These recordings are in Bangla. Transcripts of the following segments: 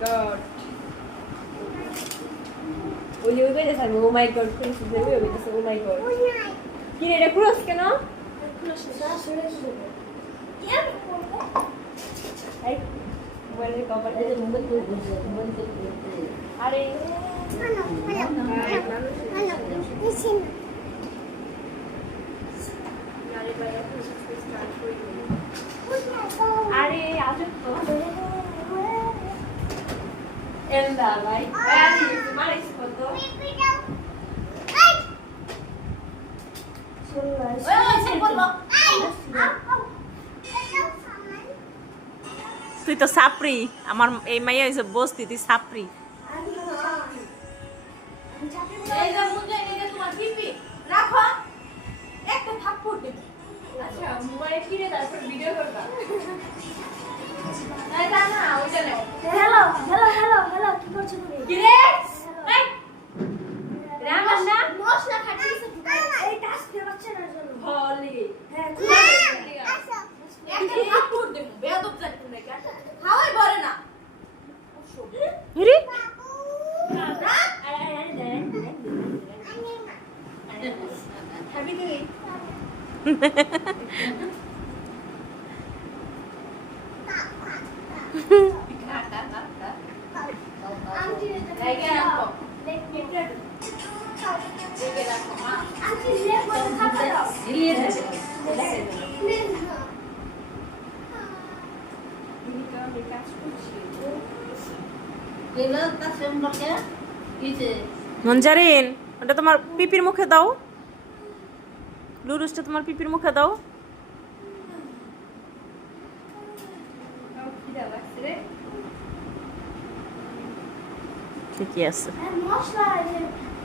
গড ওই যে ওই কইতেছে ও মাই গড কইতেছে ওই কইতেছে ও মাই গড কি রে এটা ক্রস কেন এই মোবাইলের কভার আরে আরে আজব তো এলদা ভাই আরে মারিস কত তুই তো সাপরি আমার এই মাইয়া হইছে বস্তি তুই সাপরি এই যে মুজে এই যে তোমার পিপি রাখো একটা থাপ্পড় দে আচ্ছা মোবাইল কিনে তারপর ভিডিও করবা এই না না ওইটা নাও হ্যালো হ্যালো হ্যালো হ্যালো কি করছো তুমি কি রে এই রামান না মশলা খাটিয়েছো এই টাস্ক দিয়ে বাচ্চা না জন্য হলি হ্যাঁ একটা থাপ্পড় দে বেয়াদব জানি না কি খাওয়াই বলে না রে খাবি তুই লাগে রাখো লেগে রাখো মা আন্টি লে বলে খাতা দাও নিয়ে যাবে মঞ্জারিন ওটা তোমার পিপির মুখে দাও লুরুসটা তোমার পিপির মুখে দাও ঠিকই আছে মশলা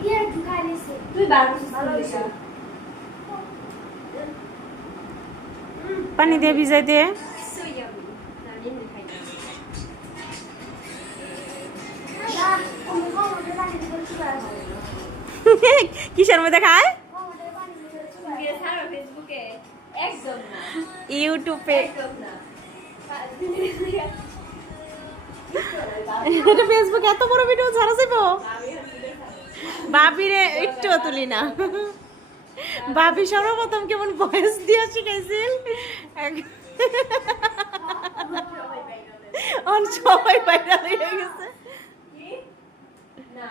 ইয়ে ঢুকাই দিয়েছে তুই ভালো হয়েছে পানি দিয়ে ভিজাই দিয়ে না তুমি কমতে পানি দিতে চলে আসো কিসের মধ্যে খায় কমতে পানি দিতে চলে আসো সারা ফেসবুকে একদম না ইউটিউবে একদম না এটা ফেসবুকে এত বড় ভিডিও ছাড়া যাবো বাবিরে একটু তুলি না বাবি সর্বপ্রথম কেমন ভয়েস দিয়া শিখাইছিল সবাই বাইরে হয়ে গেছে না